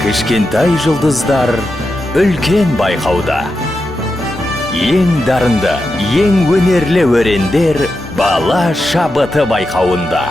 Кішкентай жұлдыздар үлкен байқауда. Ең дарынды, ең өнерлі өрендер бала шабыты байқауында.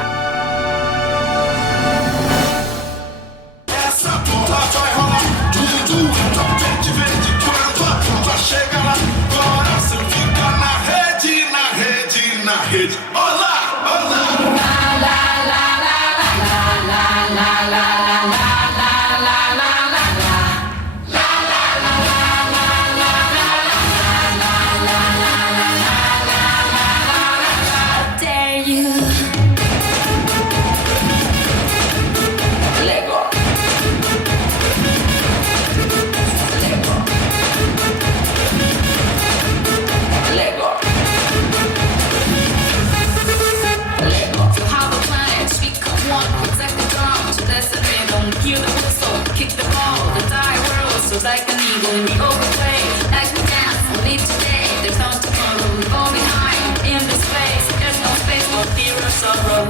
Like an eagle in the open play, like we dance and live today. There's no tomorrow, we fall behind in this place. There's no space for fear or sorrow.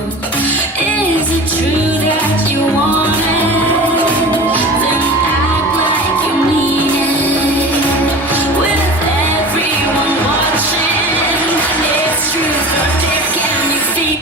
Is it true that you want it? Then act like you mean it. With everyone watching, it's truth or dare, can you see?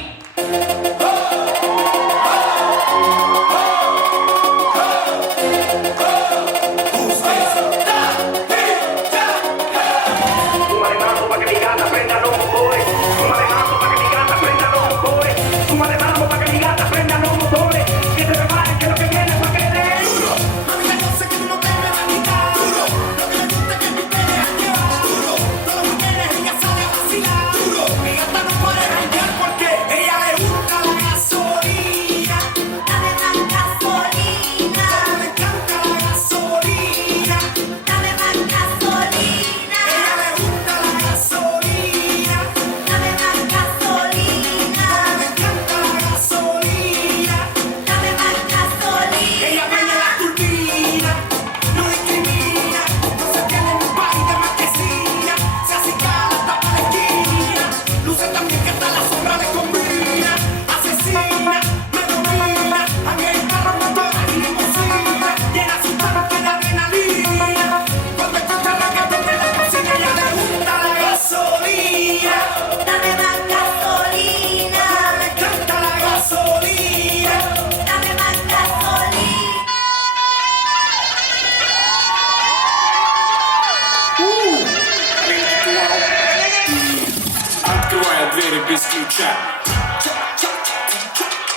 Открываю двери без ключа.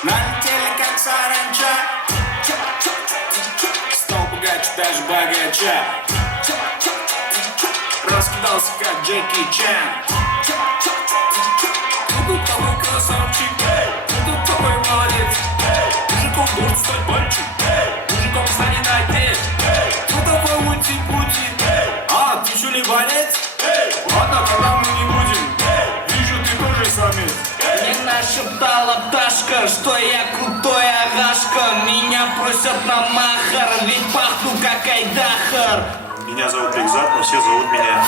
Налетели как саранча. Стал богаче даже богача. Раскидался как Джеки Чан. Ну тут такой красавчик, ну тут такой молодец. Мужиком должен стать мальчик, мужиком станет отец. Ну такой ути-пути, а ты что, ливанец? Ладно, тогда мы не будем. Вижу, ты тоже самец. Мне нашептала пташка, что я крутой агашка. Меня просят на махар, ведь пахну как айдахар. Меня зовут Бекзат, но все зовут меня